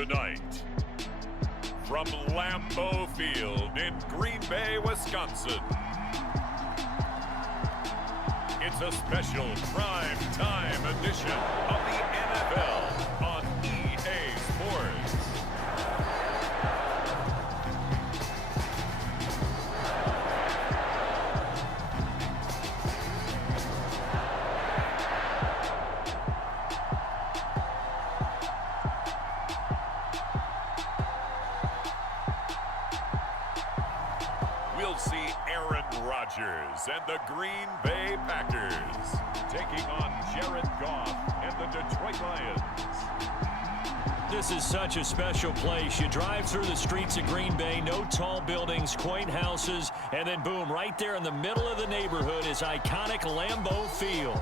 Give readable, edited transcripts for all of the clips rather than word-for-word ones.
Tonight, from Lambeau Field in Green Bay, Wisconsin, it's a special prime time edition of the NFL on EA Sports. We'll see Aaron Rodgers and the Green Bay Packers taking on Jared Goff and the Detroit Lions. This is such a special place. You drive through the streets of Green Bay, no tall buildings, quaint houses, and then boom, right there in the middle of the neighborhood is iconic Lambeau Field.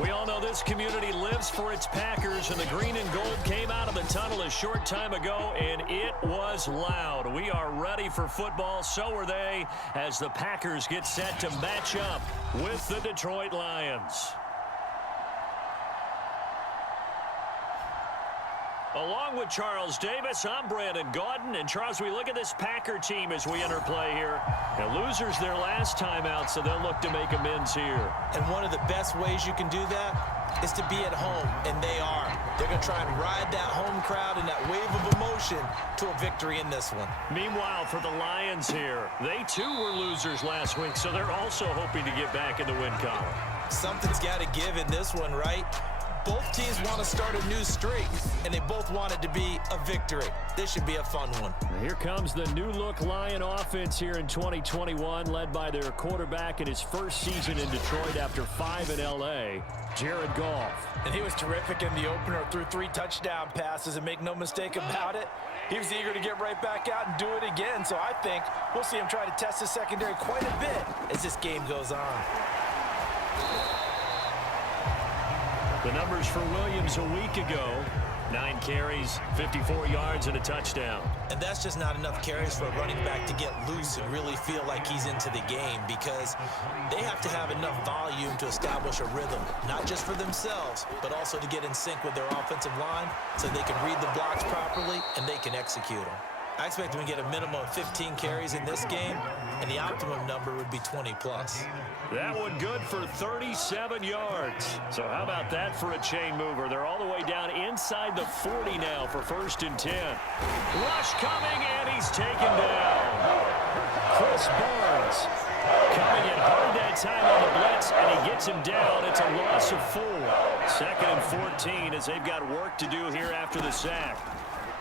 We all know this community lives for its Packers, and the green and gold came out of the tunnel a short time ago, and it was loud. We are ready for football, so are they, as the Packers get set to match up with the Detroit Lions. Along with Charles Davis, I'm Brandon Gaudin. And Charles, we look at this Packer team as we enter play here. And losers their last time out, so they'll look to make amends here. And one of the best ways you can do that is to be at home, and they are. They're going to try and ride that home crowd and that wave of emotion to a victory in this one. Meanwhile, for the Lions here, they too were losers last week, so they're also hoping to get back in the win column. Something's got to give in this one, right? Both teams want to start a new streak, and they both want it to be a victory. This should be a fun one. Here comes the new-look Lion offense here in 2021, led by their quarterback in his first season in Detroit after 5 in L.A., Jared Goff. And he was terrific in the opener, threw 3 touchdown passes, and make no mistake about it, he was eager to get right back out and do it again. So I think we'll see him try to test the secondary quite a bit as this game goes on. The numbers for Williams a week ago, 9 carries, 54 yards, and a touchdown. And that's just not enough carries for a running back to get loose and really feel like he's into the game, because they have to have enough volume to establish a rhythm, not just for themselves, but also to get in sync with their offensive line so they can read the blocks properly and they can execute them. I expect them to get a minimum of 15 carries in this game, and the optimum number would be 20+. That one good for 37 yards. So how about that for a chain mover? They're all the way down inside the 40 now for 1st and 10. Rush coming, and he's taken down. Chris Barnes coming in hard that time on the blitz, and he gets him down. It's a loss of 4. 2nd and 14 as they've got work to do here after the sack.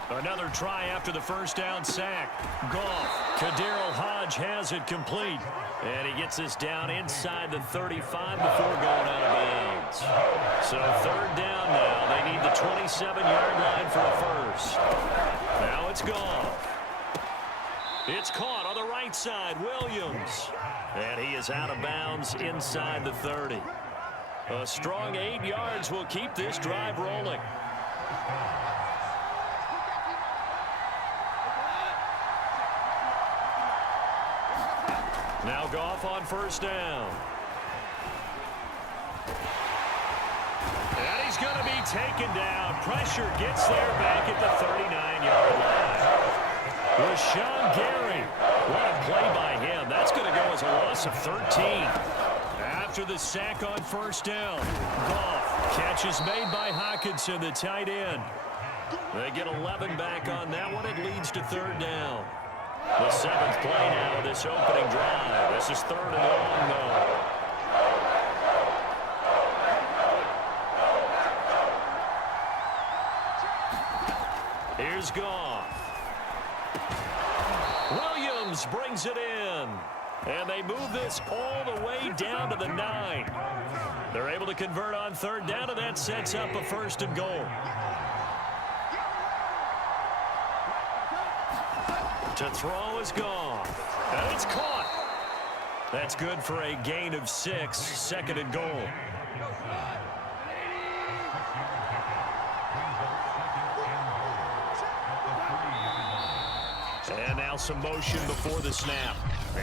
Another try after the first down sack. Goff. Kadarrell Hodge has it complete. And he gets this down inside the 35 before going out of bounds. So 3rd down now. They need the 27-yard line for a first. Now it's Goff. It's caught on the right side. Williams. And he is out of bounds inside the 30. A strong 8 yards will keep this drive rolling. Now Goff on 1st down. And he's going to be taken down. Pressure gets there back at the 39-yard line. Rashawn Gary. What a play by him. That's going to go as a loss of 13. After the sack on 1st down, Goff. Catch is made by Hockenson, the tight end. They get 11 back on that one. It leads to 3rd down. The 7th play now of this opening drive. This is 3rd and long, though. Here's Goff. Williams brings it in. And they move this all the way down to the 9. They're able to convert on 3rd down, and that sets up a 1st and goal. To throw is Goff. And it's caught. That's good for a gain of 6, 2nd and goal. And now some motion before the snap.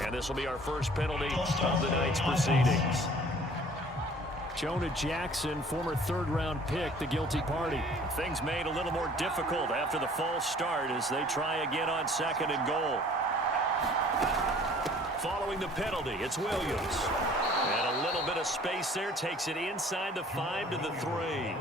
And this will be our first penalty of the night's proceedings. Jonah Jackson, former third-round pick, the guilty party. Things made a little more difficult after the false start as they try again on 2nd and goal. Following the penalty, it's Williams. And a little bit of space there, takes it inside the 5 to the 3.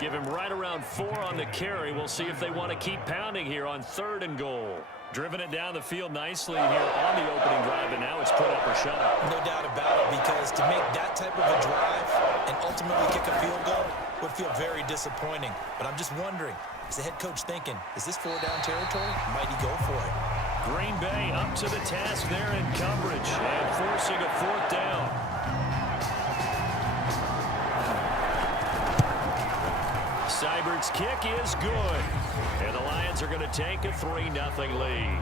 Give him right around 4 on the carry. We'll see if they want to keep pounding here on 3rd and goal. Driven it down the field nicely here on the opening drive, but now it's put up or shut up. No doubt about it, because to make that type of a drive and ultimately kick a field goal would feel very disappointing. But I'm just wondering, is the head coach thinking, is this 4-down territory? Might he go for it? Green Bay up to the task there in coverage and forcing a 4th down. Seibert's kick is good. And the Lions are going to take a 3-0 lead.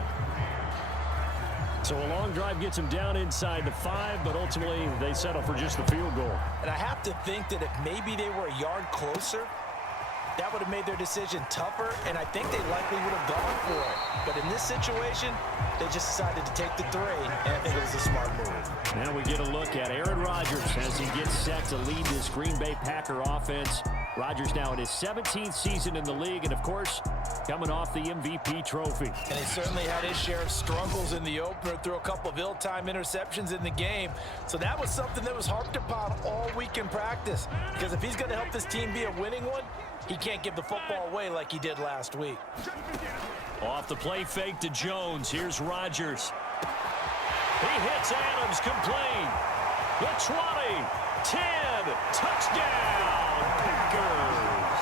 So a long drive gets them down inside the 5, but ultimately they settle for just the field goal. And I have to think that if maybe they were a yard closer, that would have made their decision tougher, and I think they likely would have gone for it. But in this situation, they just decided to take the 3, and I think it was a smart move. Now we get a look at Aaron Rodgers as he gets set to lead this Green Bay Packer offense. Rodgers now in his 17th season in the league, and of course, coming off the MVP trophy. And he certainly had his share of struggles in the opener, threw a couple of ill-timed interceptions in the game. So that was something that was harped upon all week in practice. Because if he's going to help this team be a winning one, he can't give the football away like he did last week. Off the play fake to Jones. Here's Rodgers. He hits Adams, complete. The 20, 10, touchdown, Packers.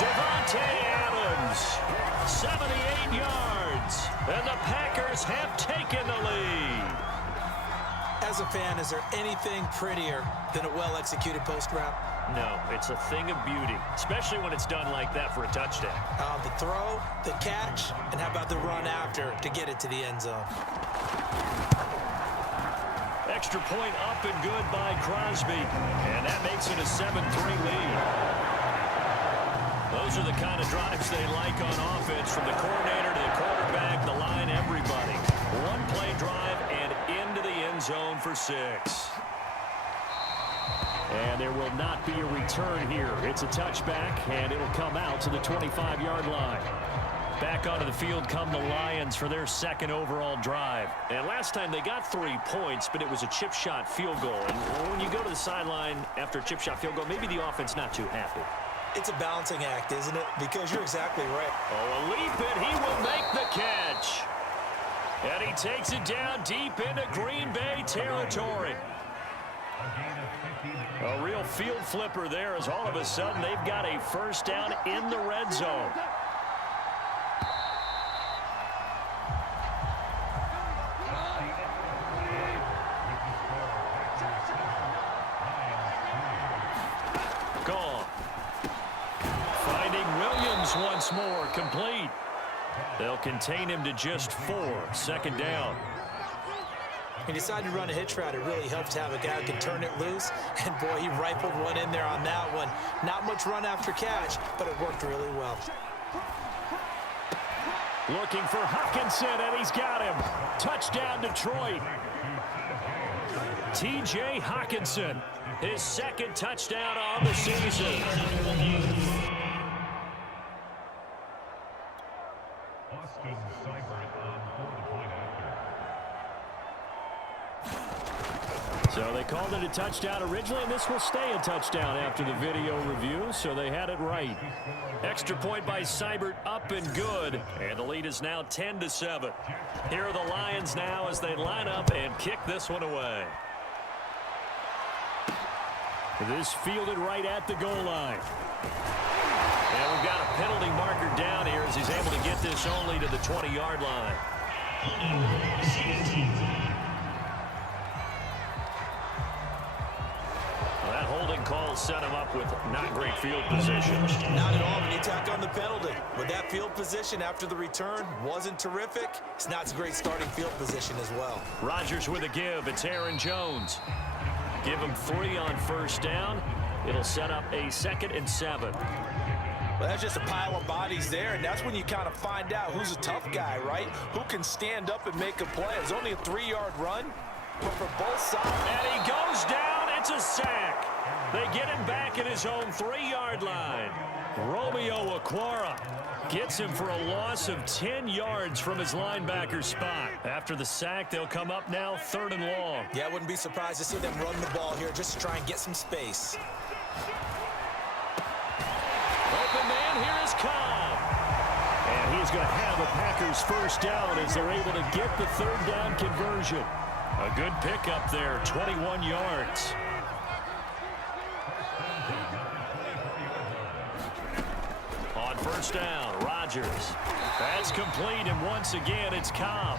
Devontae Adams, 78 yards, and the Packers have taken the lead. As a fan, is there anything prettier than a well-executed post route? No, it's a thing of beauty, especially when it's done like that for a touchdown. The throw, the catch, and how about the run after to get it to the end zone? Extra point up and good by Crosby, and that makes it a 7-3 lead. Those are the kind of drives they like on offense, from the coordinator to the quarterback, the line, everybody. One-play drive and into the end zone for 6. And there will not be a return here. It's a touchback, and it'll come out to the 25-yard line. Back onto the field come the Lions for their 2nd overall drive. And last time they got 3 points, but it was a chip shot field goal. And when you go to the sideline after a chip shot field goal, maybe the offense not too happy. It's a balancing act, isn't it? Because you're exactly right. Oh, a leap, and he will make the catch. And he takes it down deep into Green Bay territory. A real field flipper there, as all of a sudden they've got a 1st down in the red zone. Gone. Finding Williams once more, complete. They'll contain him to just 4, 2nd down. He decided to run a hitch route. It really helps to have a guy who can turn it loose. And, boy, he rifled one in there on that one. Not much run after catch, but it worked really well. Looking for Hockenson, and he's got him. Touchdown, Detroit. T.J. Hockenson, his 2nd touchdown on the season. So they called it a touchdown originally, and this will stay a touchdown after the video review, so they had it right. Extra point by Seibert, up and good, and the lead is now 10-7. Here are the Lions now as they line up and kick this one away. This fielded right at the goal line. And we've got a penalty marker down here as he's able to get this only to the 20-yard line. That holding call set him up with not great field position. Not at all when you tack on the penalty. With that field position after the return wasn't terrific, it's not a great starting field position as well. Rodgers with a give. It's Aaron Jones. Give him 3 on 1st down. It'll set up a 2nd and 7. Well, that's just a pile of bodies there, and that's when you kind of find out who's a tough guy, right? Who can stand up and make a play. It's only a 3-yard run, but for both sides. And he goes down. It's a sack. They get him back at his own 3-yard line. Romeo Okwara gets him for a loss of 10 yards from his linebacker spot. After the sack, they'll come up now 3rd and long. Yeah, I wouldn't be surprised to see them run the ball here just to try and get some space. Open man, here is Cobb. And he's going to have a Packers first down as they're able to get the 3rd down conversion. A good pickup there, 21 yards. On first down, Rodgers. That's complete, and once again, it's Cobb.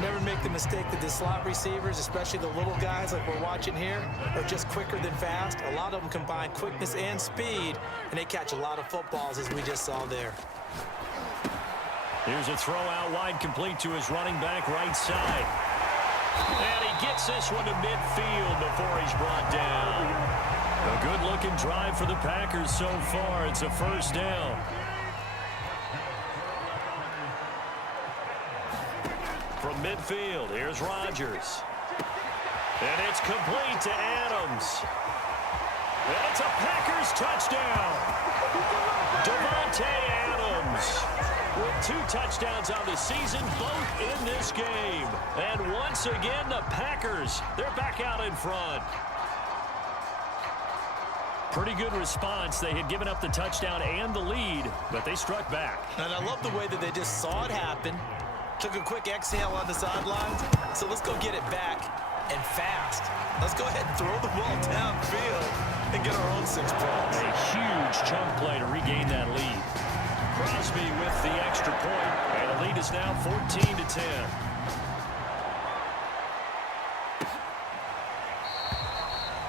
Never make the mistake that the slot receivers, especially the little guys like we're watching here, are just quicker than fast. A lot of them combine quickness and speed, and they catch a lot of footballs, as we just saw there. Here's a throw out wide, complete to his running back right side. And he gets this one to midfield before he's brought down. A good-looking drive for the Packers so far. It's a first down. From midfield, here's Rodgers. And it's complete to Adams. And it's a Packers touchdown. Devontae Adams with 2 touchdowns on the season, both in this game. And once again, the Packers, they're back out in front. Pretty good response. They had given up the touchdown and the lead, but they struck back. And I love the way that they just saw it happen, took a quick exhale on the sidelines. So let's go get it back, and fast. Let's go ahead and throw the ball downfield and get our own 6 points. A huge chunk play to regain that lead. Crosby with the extra point, and the lead is now 14-10.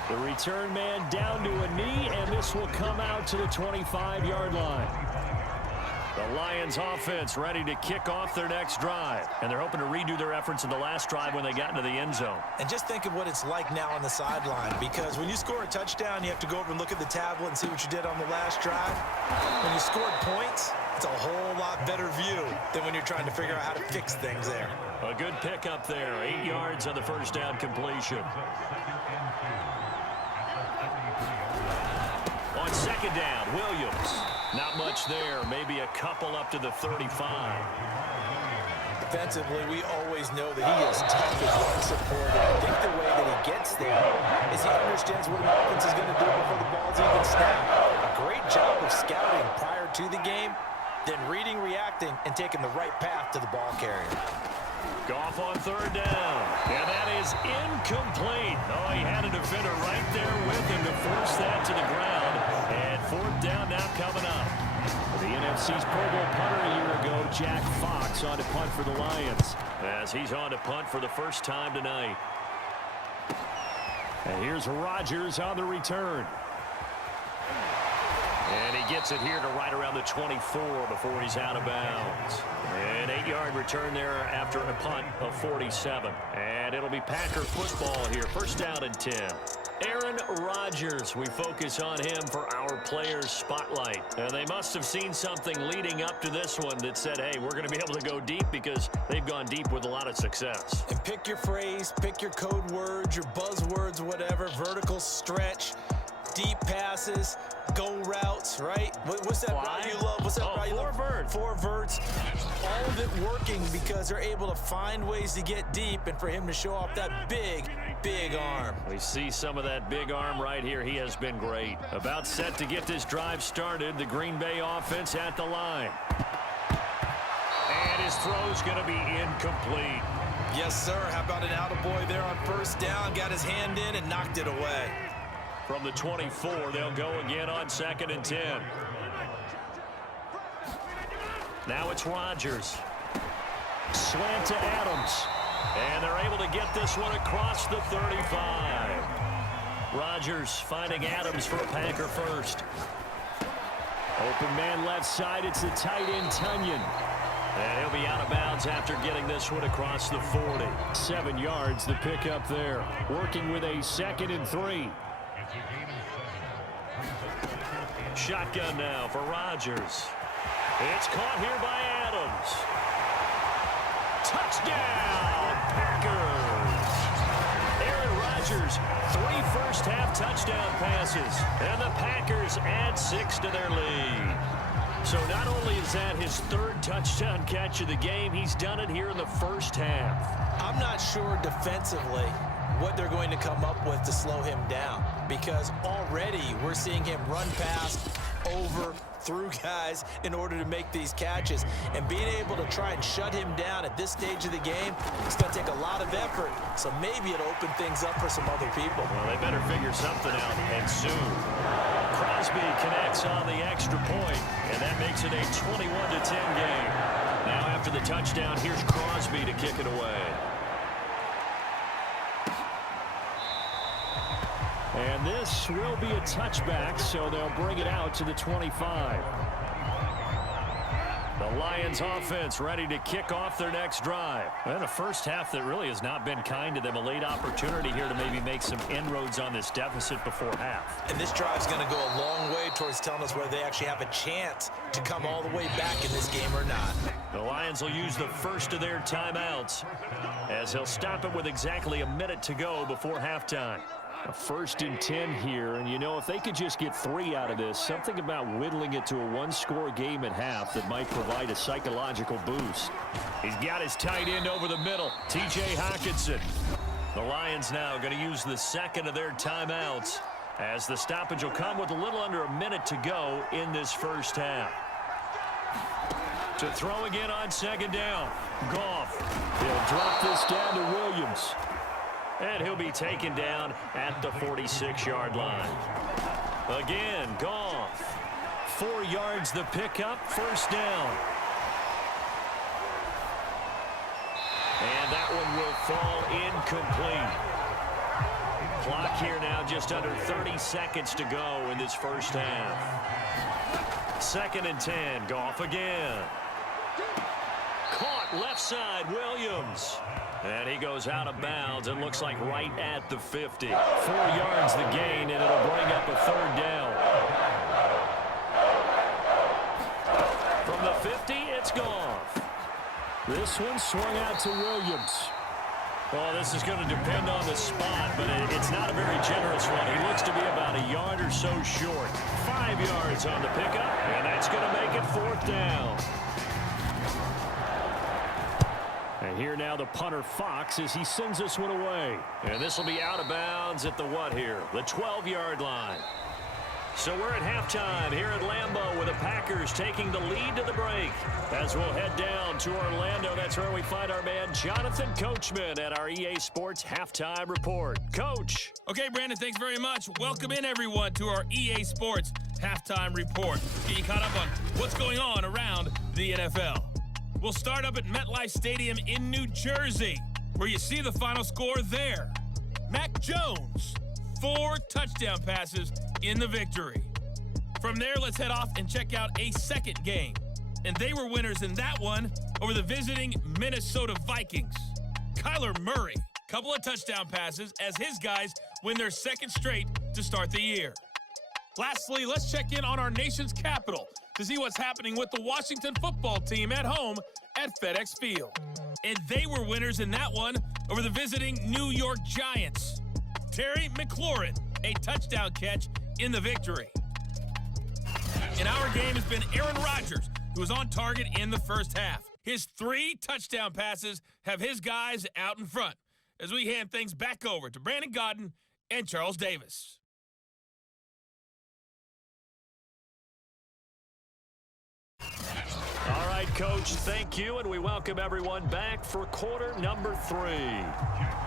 The return man down to a knee, and this will come out to the 25-yard line. The Lions offense ready to kick off their next drive, and they're hoping to redo their efforts in the last drive when they got into the end zone. And just think of what it's like now on the sideline, because when you score a touchdown, you have to go over and look at the tablet and see what you did on the last drive. When you scored points, it's a whole lot better view than when you're trying to figure out how to fix things there. A good pickup there, 8 yards on the first down completion. On second down, Williams. Not much there, maybe a couple up to the 35. Defensively, we always know that he is tough as run support. And I think the way that he gets there is he understands what an offense is going to do before the ball's even snapped. A great job of scouting prior to the game, then reading, reacting, and taking the right path to the ball carrier. Goff on third down, and that is incomplete. Oh, he had a defender right there with him to force that to the ground. And 4th down now coming up. The NFC's Pro Bowl punter a year ago, Jack Fox, on to punt for the Lions, as he's on to punt for the first time tonight. And here's Rodgers on the return. And he gets it here to right around the 24 before he's out of bounds. An 8-yard return there after a punt of 47. And it'll be Packer football here. First down and 10. Aaron Rodgers, we focus on him for our players' spotlight. And they must have seen something leading up to this one that said, hey, we're going to be able to go deep, because they've gone deep with a lot of success. And pick your phrase, pick your code words, your buzzwords, whatever, vertical stretch, deep passes, go routes, right? What's that route you love? What's that route you love? 4 verts. 4 verts. All of it working because they're able to find ways to get deep, and for him to show off that big, big arm. We see some of that big arm right here. He has been great. About set to get this drive started. The Green Bay offense at the line. And his throw's going to be incomplete. Yes, sir. How about an attaboy there on first down? Got his hand in and knocked it away. From the 24, they'll go again on 2nd and 10. Now it's Rodgers. Slant to Adams. And they're able to get this one across the 35. Rodgers finding Adams for a Packer first. Open man left side. It's the tight end, Tunyon. And he'll be out of bounds after getting this one across the 40. 7 yards, the pickup there. Working with a 2nd and 3. Shotgun now for Rodgers. It's caught here by Adams. Touchdown, Packers! Aaron Rodgers, 3 first-half touchdown passes, and the Packers add 6 to their lead. So not only is that his 3rd touchdown catch of the game, he's done it here in the first half. I'm not sure defensively what they're going to come up with to slow him down, because already we're seeing him run past, over, through guys in order to make these catches. And being able to try and shut him down at this stage of the game, it's going to take a lot of effort. So maybe it'll open things up for some other people. Well, they better figure something out, and soon. Crosby connects on the extra point, and that makes it a 21-10 game. Now after the touchdown, here's Crosby to kick it away. And this will be a touchback, so they'll bring it out to the 25. The Lions offense ready to kick off their next drive. And a first half that really has not been kind to them. A late opportunity here to maybe make some inroads on this deficit before half. And this drive's going to go a long way towards telling us whether they actually have a chance to come all the way back in this game or not. The Lions will use the first of their timeouts as they'll stop it with exactly a minute to go before halftime. A 1st and 10 here, and you know, if they could just get 3 out of this, something about whittling it to a 1-score game at half that might provide a psychological boost. He's got his tight end over the middle, T.J. Hockenson. The Lions now going to use the 2nd of their timeouts as the stoppage will come with a little under a minute to go in this first half. To throw again on 2nd down, Goff. He'll drop this down to Williams. And he'll be taken down at the 46-yard line. Again, Goff. 4 yards the pickup, 1st down. And that one will fall incomplete. Clock here now just under 30 seconds to go in this first half. 2nd and 10, Goff again. Caught left side, Williams. And he goes out of bounds. It looks like right at the 50. 4 yards the gain, and it'll bring up a 3rd down. From the 50, it's Goff. This one swung out to Williams. Well, this is going to depend on the spot, but it's not a very generous one. He looks to be about a yard or so short. 5 yards on the pickup, and that's going to make it 4th down. And here now the punter Fox as he sends this one away. And this will be out of bounds at the what here? The 12-yard line. So we're at halftime here at Lambeau with the Packers taking the lead to the break. As we'll head down to Orlando, that's where we find our man Jonathan Coachman at our EA Sports Halftime Report. Coach. Okay, Brandon, thanks very much. Welcome in, everyone, to our EA Sports Halftime Report. Get you caught up on what's going on around the NFL. We'll start up at MetLife Stadium in New Jersey, where you see the final score there. Mac Jones, 4 touchdown passes in the victory. From there, let's head off and check out a second game. And they were winners in that one over the visiting Minnesota Vikings. Kyler Murray, couple of touchdown passes as his guys win their 2nd straight to start the year. Lastly, let's check in on our nation's capital to see what's happening with the Washington football team at home at FedEx Field. And they were winners in that one over the visiting New York Giants. Terry McLaurin, a touchdown catch in the victory. In our game has been Aaron Rodgers, who was on target in the first half. His 3 touchdown passes have his guys out in front as we hand things back over to Brandon Godden and Charles Davis. All right, Coach, thank you, and we welcome everyone back for quarter number 3.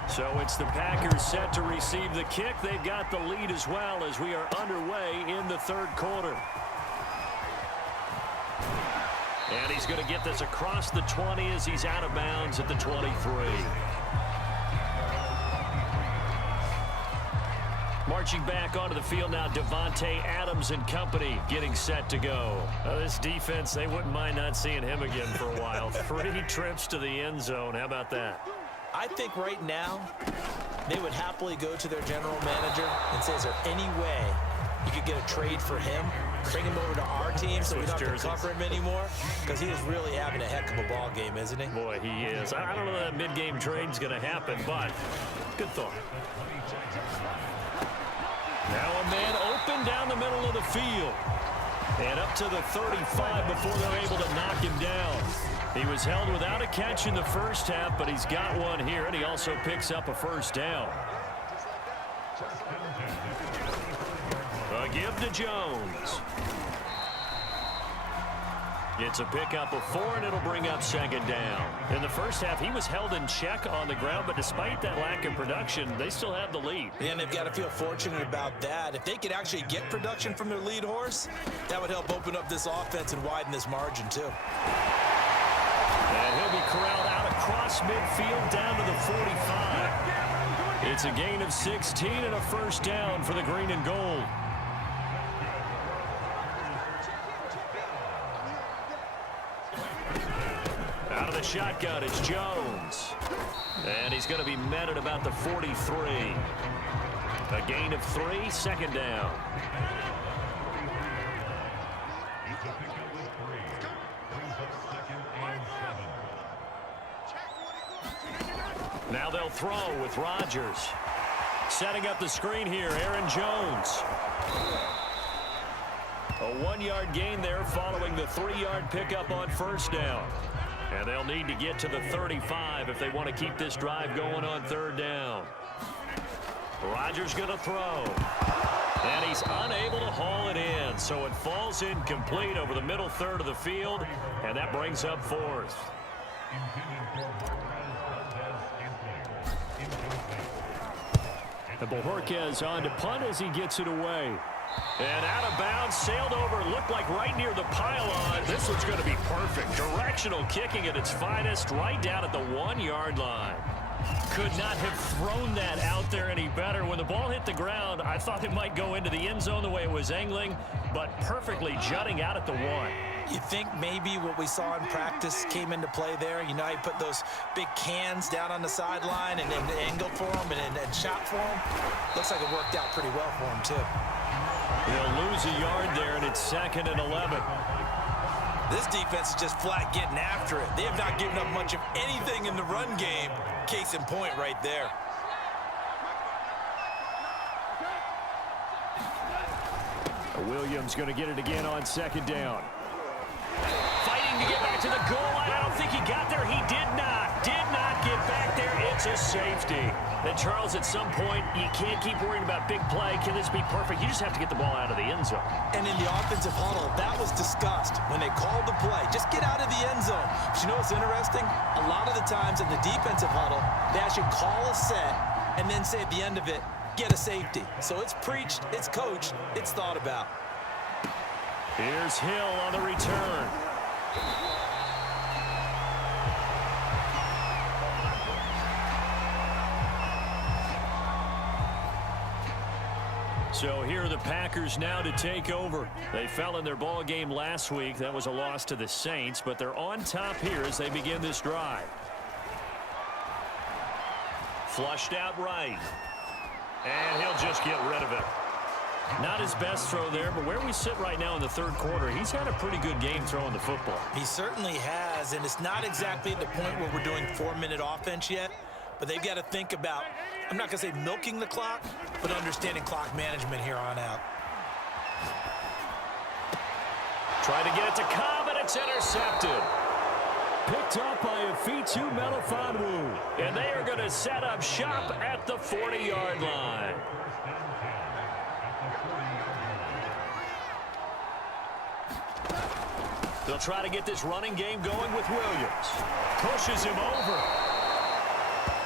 So it's the Packers set to receive the kick. They've got the lead as well as we are underway in the 3rd quarter. And he's going to get this across the 20 as he's out of bounds at the 23. Marching back onto the field now, Devontae Adams and company getting set to go. This defense, they wouldn't mind not seeing him again for a while. 3 trips to the end zone. How about that? I think right now they would happily go to their general manager and say, is there any way you could get a trade for him, bring him over to our our team so we don't have to cover him anymore? Because he is really having a heck of a ball game, isn't he? Boy, he is. I don't know that mid-game trade's going to happen, but good thought. Now a man open down the middle of the field. And up to the 35 before they're able to knock him down. He was held without a catch in the first half, but he's got one here, and he also picks up a first down. A give to Jones. It's a pickup of 4, and it'll bring up second down. In the first half, he was held in check on the ground, but despite that lack of production, they still have the lead. And they've got to feel fortunate about that. If they could actually get production from their lead horse, that would help open up this offense and widen this margin, too. And he'll be corralled out across midfield down to the 45. It's a gain of 16 and a first down for the green and gold. Out of the shotgun, it's Jones. And he's going to be met at about the 43. A gain of 3, second down. Now they'll throw with Rodgers. Setting up the screen here, Aaron Jones. A 1-yard gain there following the 3-yard pickup on first down. And they'll need to get to the 35 if they want to keep this drive going on third down. Rodgers going to throw. And he's unable to haul it in. So it falls incomplete over the middle third of the field. And that brings up fourth. And Bojorquez on to punt as he gets it away. And out of bounds, sailed over, looked like right near the pylon. This one's going to be perfect. Directional kicking at its finest, right down at the 1-yard line. Could not have thrown that out there any better. When the ball hit the ground, I thought it might go into the end zone the way it was angling, but perfectly jutting out at the 1. You think maybe what we saw in practice came into play there? You know, he put those big cans down on the sideline and then angled for him and shot for him. Looks like it worked out pretty well for him, too. He'll lose a yard there, and it's 2nd and 11. This defense is just flat getting after it. They have not given up much of anything in the run game. Case in point right there. Williams going to get it again on second down. Fighting to get back to the goal line. I don't think he got there. He did not get back there. It's a safety. And Charles, at some point, you can't keep worrying about big play. Can this be perfect? You just have to get the ball out of the end zone. And in the offensive huddle, that was discussed when they called the play. Just get out of the end zone. But you know what's interesting? A lot of the times in the defensive huddle, they actually call a set and then say at the end of it, get a safety. So it's preached, it's coached, it's thought about. Here's Hill on the return. So here are the Packers now to take over. They fell in their ball game last week. That was a loss to the Saints, but they're on top here as they begin this drive. Flushed out right. And he'll just get rid of it. Not his best throw there, but where we sit right now in the third quarter, he's had a pretty good game throwing the football. He certainly has, and it's not exactly at the point where we're doing 4-minute offense yet, but they've got to think about, I'm not going to say milking the clock, but understanding clock management here on out. Try to get it to Cobb, and it's intercepted. Picked up by Afitu Melifonwu, and they are going to set up shop at the 40-yard line. They'll try to get this running game going with Williams. Pushes him over.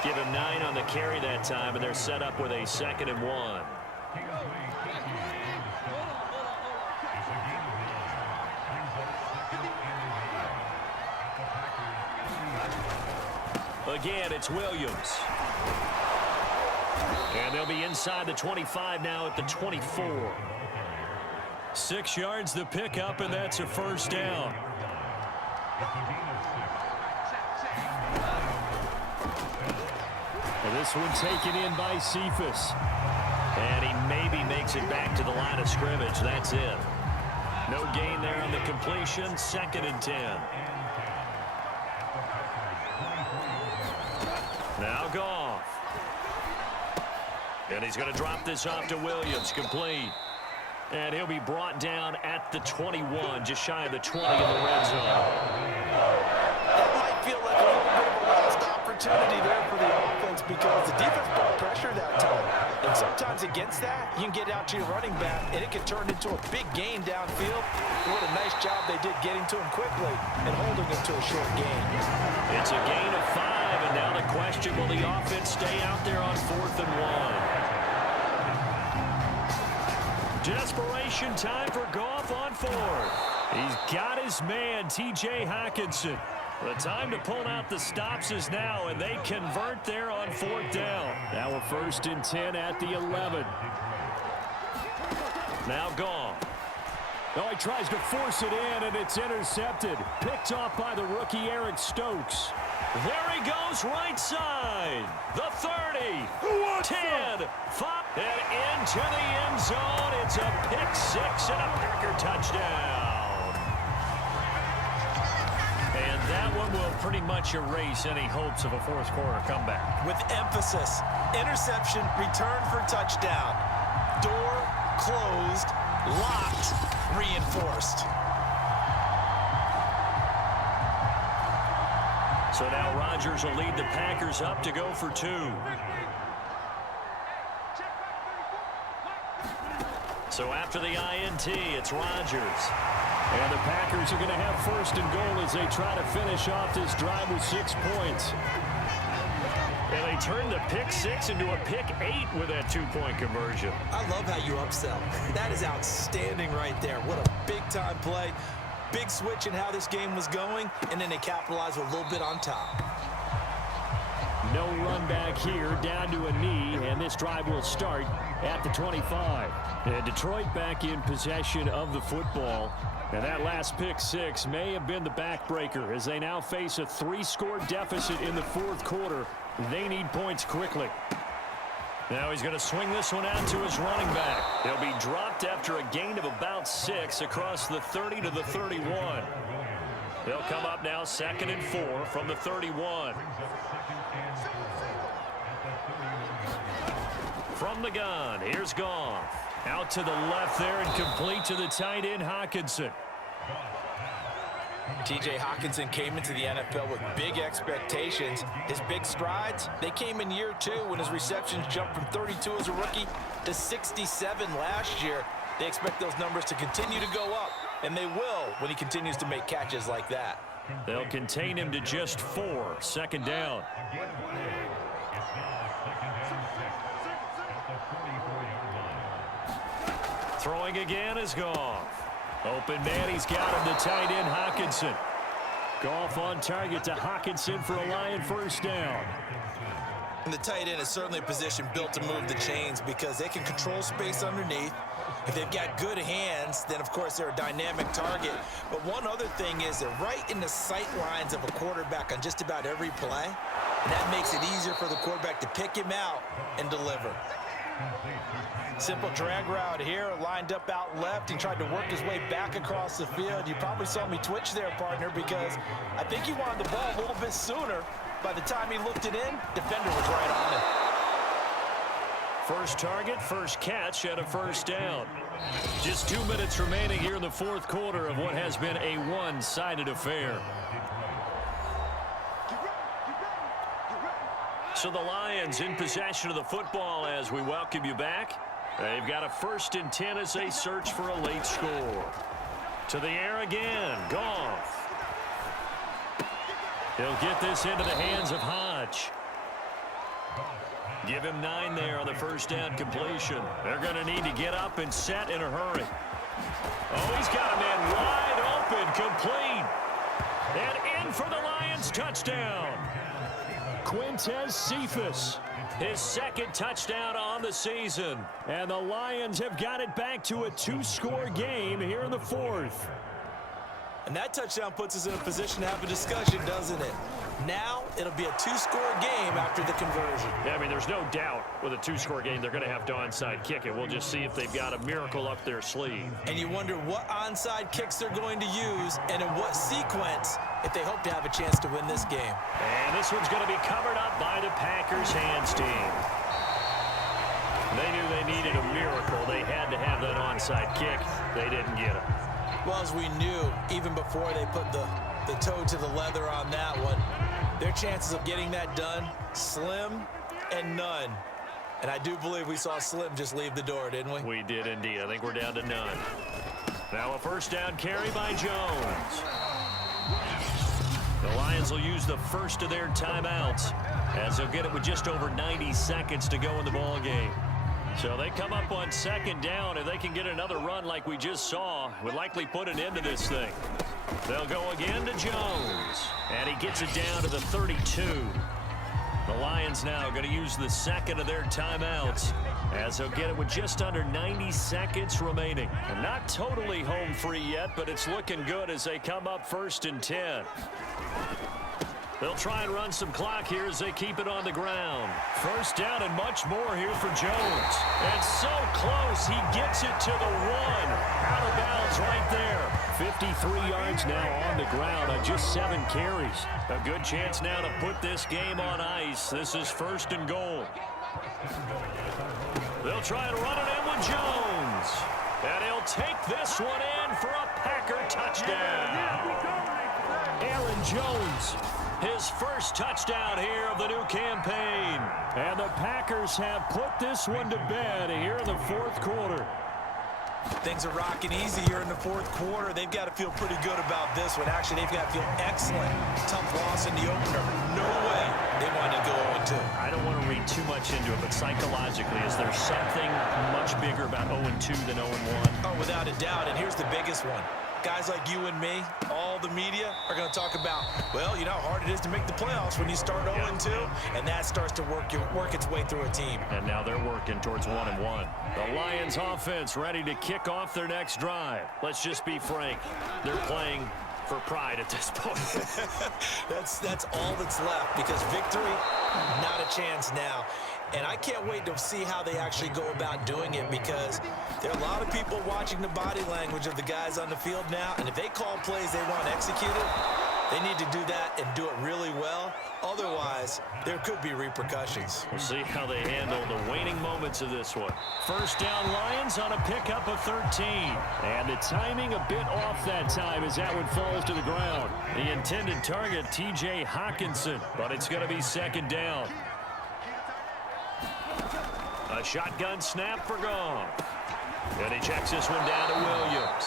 Give him 9 on the carry that time, and they're set up with a 2nd and 1. Again, it's Williams. And they'll be inside the 25 now at the 24. 6 yards the pickup, and that's a first down. And this one taken in by Cephas. And he maybe makes it back to the line of scrimmage. That's it. No gain there on the completion. 2nd and 10. Now Goff. And he's going to drop this off to Williams. Complete. And he'll be brought down at the 21, just shy of the 20 in the red zone. That might feel like a little bit of a lost opportunity there for the offense because the defense brought pressure that time. And sometimes against that, you can get out to your running back, and it can turn into a big gain downfield. What a nice job they did getting to him quickly and holding him to a short gain. It's a gain of 5, and now the question, will the offense stay out there on 4th and 1? Desperation time for Goff on 4th. He's got his man, T.J. Hockenson. The time to pull out the stops is now, and they convert there on 4th down. Now we're 1st and 10 at the 11. Now Goff. Oh, he tries to force it in, and it's intercepted. Picked off by the rookie Eric Stokes. There he goes, right side. The 30, 10, 5, and into the end zone. It's a pick-6 and a Packer touchdown. And that one will pretty much erase any hopes of a fourth-quarter comeback. With emphasis, interception, return for touchdown. Door closed, locked, reinforced. So now Rodgers will lead the Packers up to go for 2. So after the INT, it's Rodgers. And the Packers are going to have 1st and goal as they try to finish off this drive with 6 points. And they turn the pick-6 into a pick-8 with that 2-point conversion. I love how you upsell. That is outstanding right there. What a big-time play. Big switch in how this game was going, and then they capitalized with a little bit on top. No run back here, down to a knee, and this drive will start at the 25. And Detroit back in possession of the football. And that last pick-6 may have been the backbreaker as they now face a 3-score deficit in the 4th quarter. They need points quickly. Now he's going to swing this one out to his running back. He'll be dropped after a gain of about 6 across the 30 to the 31. They'll come up now 2nd and 4 from the 31. From the gun, here's Goff. Out to the left there and complete to the tight end, Hockenson. T.J. Hockenson came into the NFL with big expectations. His big strides, they came in year 2 when his receptions jumped from 32 as a rookie to 67 last year. They expect those numbers to continue to go up, and they will when he continues to make catches like that. They'll contain him to just 4, 2nd down. Throwing again is Goff. Open man, he's got him, the tight end, Hockenson. Goff on target to Hockenson for a Lion 1st down. And the tight end is certainly a position built to move the chains because they can control space underneath. If they've got good hands, then of course they're a dynamic target. But one other thing is they're right in the sight lines of a quarterback on just about every play. And that makes it easier for the quarterback to pick him out and deliver. Simple drag route here, lined up out left. He tried to work his way back across the field. You probably saw me twitch there, partner, because I think he wanted the ball a little bit sooner. By the time he looked it in, defender was right on it. First target, first catch, and a 1st down. Just 2 minutes remaining here in the 4th quarter of what has been a one-sided affair. So the Lions in possession of the football as we welcome you back. They've got a 1st and 10 as they search for a late score. To the air again, Goff. He'll get this into the hands of Hodge. Give him 9 there on the 1st down completion. They're going to need to get up and set in a hurry. Oh, he's got a man wide open, complete. And in for the Lions touchdown. Quintez Cephas, his 2nd touchdown on the season. And the Lions have got it back to a 2-score game here in the 4th. And that touchdown puts us in a position to have a discussion, doesn't it? Now, it'll be a two-score game after the conversion. Yeah, I mean, there's no doubt with a two-score game they're going to have to onside kick it. We'll just see if they've got a miracle up their sleeve. And you wonder what onside kicks they're going to use and in what sequence if they hope to have a chance to win this game. And this one's going to be covered up by the Packers hands team. They knew they needed a miracle. They had to have that onside kick. They didn't get it. Well, as we knew, even before they put the toe to the leather on that one, their chances of getting that done, slim and none. And I do believe we saw Slim just leave the door, didn't we? We did indeed. I think we're down to none. Now a first down carry by Jones. The Lions will use the first of their timeouts as they'll get it with just over 90 seconds to go in the ball game. So they come up on second down. If they can get another run like we just saw, would likely put an end to this thing. They'll go again to Jones. And he gets it down to the 32. The Lions now going to use the second of their timeouts as they'll get it with just under 90 seconds remaining. And not totally home free yet, but it's looking good as they come up 1st and 10. They'll try and run some clock here as they keep it on the ground. First down and much more here for Jones. And so close, he gets it to the 1. Out of bounds right there. 53 yards now on the ground on just 7 carries. A good chance now to put this game on ice. This is 1st and goal. They'll try and run it in with Jones. And he'll take this one in for a Packer touchdown. Aaron Jones, his first touchdown here of the new campaign. And the Packers have put this one to bed here in the 4th quarter. Things are rocking easy here in the 4th quarter. They've got to feel pretty good about this one. Actually, they've got to feel excellent. Tough loss in the opener. No way they wanted to go 0-2. I don't want to read too much into it, but psychologically, is there something much bigger about 0-2 than 0-1? Oh, without a doubt. And here's the biggest one. Guys like you and me, all the media, are going to talk about, well, you know how hard it is to make the playoffs when you start 0-2, and that starts to work its way through a team. And now they're working towards 1-1. The Lions offense ready to kick off their next drive. Let's just be frank. They're playing for pride at this point. That's all that's left, because victory, not a chance now. And I can't wait to see how they actually go about doing it, because there are a lot of people watching the body language of the guys on the field now, and if they call plays they want executed, they need to do that and do it really well. Otherwise, there could be repercussions. We'll see how they handle the waning moments of this one. First down, Lions on a pickup of 13. And the timing a bit off that time as that one falls to the ground. The intended target, T.J. Hawkinson, but it's going to be 2nd down. A shotgun snap for Goff. And he checks this one down to Williams.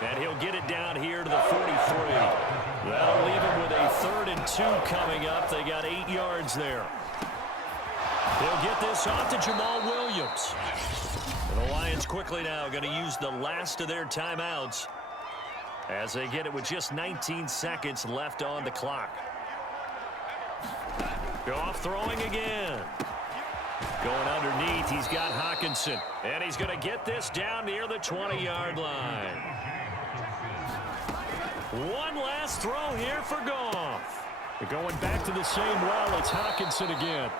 And he'll get it down here to the 43. That'll leave him with a 3rd and 2 coming up. They got 8 yards there. They'll get this off to Jamal Williams. And the Lions quickly now going to use the last of their timeouts as they get it with just 19 seconds left on the clock. Goff throwing again. Going underneath, he's got Hawkinson. And he's going to get this down near the 20-yard line. One last throw here for Goff. They're going back to the same well. It's Hawkinson again.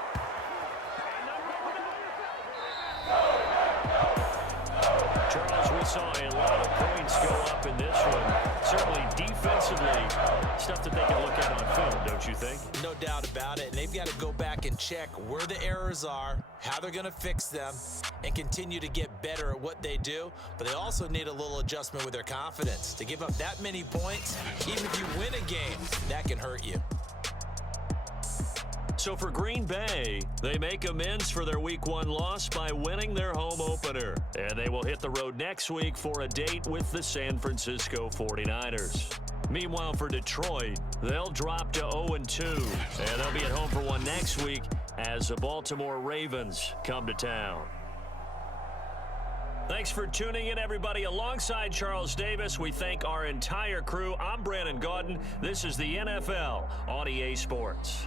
Charles, we saw a lot of points go up in this one. Certainly defensively, stuff that they can look at on film, don't you think? No doubt about it. And they've got to go back and check where the errors are, how they're going to fix them, and continue to get better at what they do. But they also need a little adjustment with their confidence. To give up that many points, even if you win a game, that can hurt you. So for Green Bay, they make amends for their Week 1 loss by winning their home opener. And they will hit the road next week for a date with the San Francisco 49ers. Meanwhile, for Detroit, they'll drop to 0-2. And they'll be at home for one next week as the Baltimore Ravens come to town. Thanks for tuning in, everybody. Alongside Charles Davis, we thank our entire crew. I'm Brandon Gaudin. This is the NFL on EA Sports.